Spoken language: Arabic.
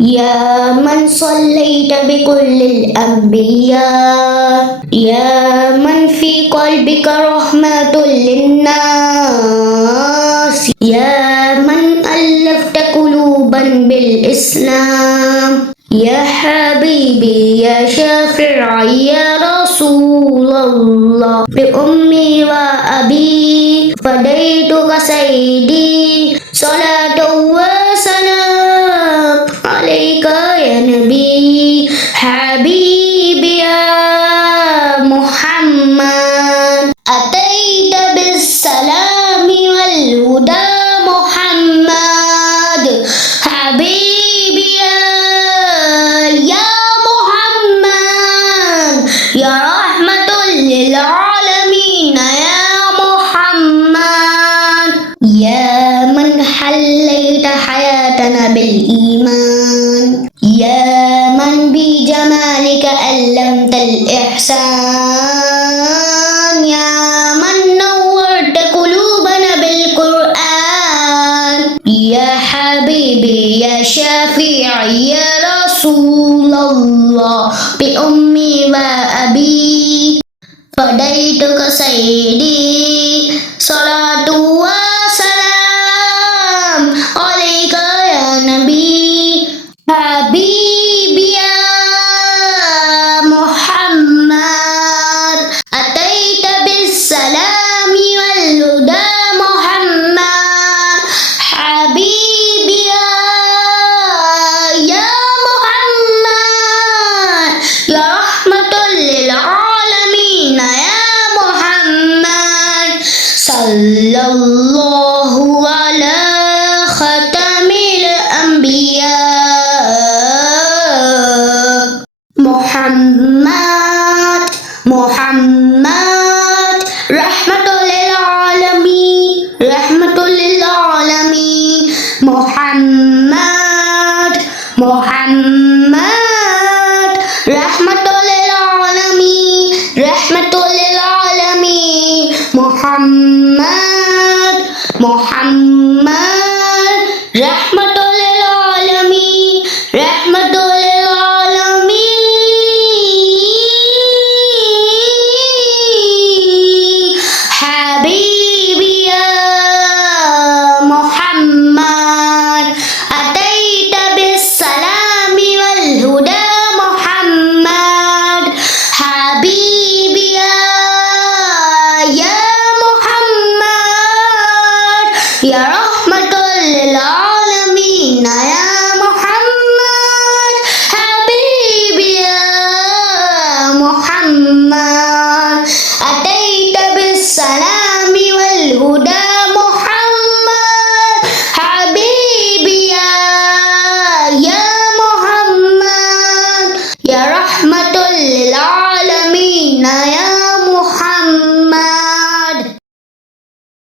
يا من صليت بكل الأنبياء، يا من في قلبك رحمة للناس، يا من ألفت قلوبا بالإسلام، يا حبيبي يا شافعي يا رسول الله، بأمي وأبي فديتك سيدي، صلاة وسلام عليك يا نبي حبيبي يا محمد، أتيت بالسلام والهدى محمد، حبيبي يا محمد، يا رحمة للعالمين يا محمد، يا من حليت حياتنا بالإيمان، يا من بجمالك ألمت الإحسان، يا من نورت قلوبنا بالقرآن، يا حبيبي يا شافعي يا رسول الله، بأمي وأبي فديتك سيدي، صلاة وسلام عليك يا نبي حبيبي يا محمد، أتيت بالسلام والهدى محمد، حبيبي يا محمد، يا رحمة للعالمين يا محمد، صلى الله على ختم الأنبياء محمد، محمد رحمة للعالمين، رحمة للعالمين، محمد، محمد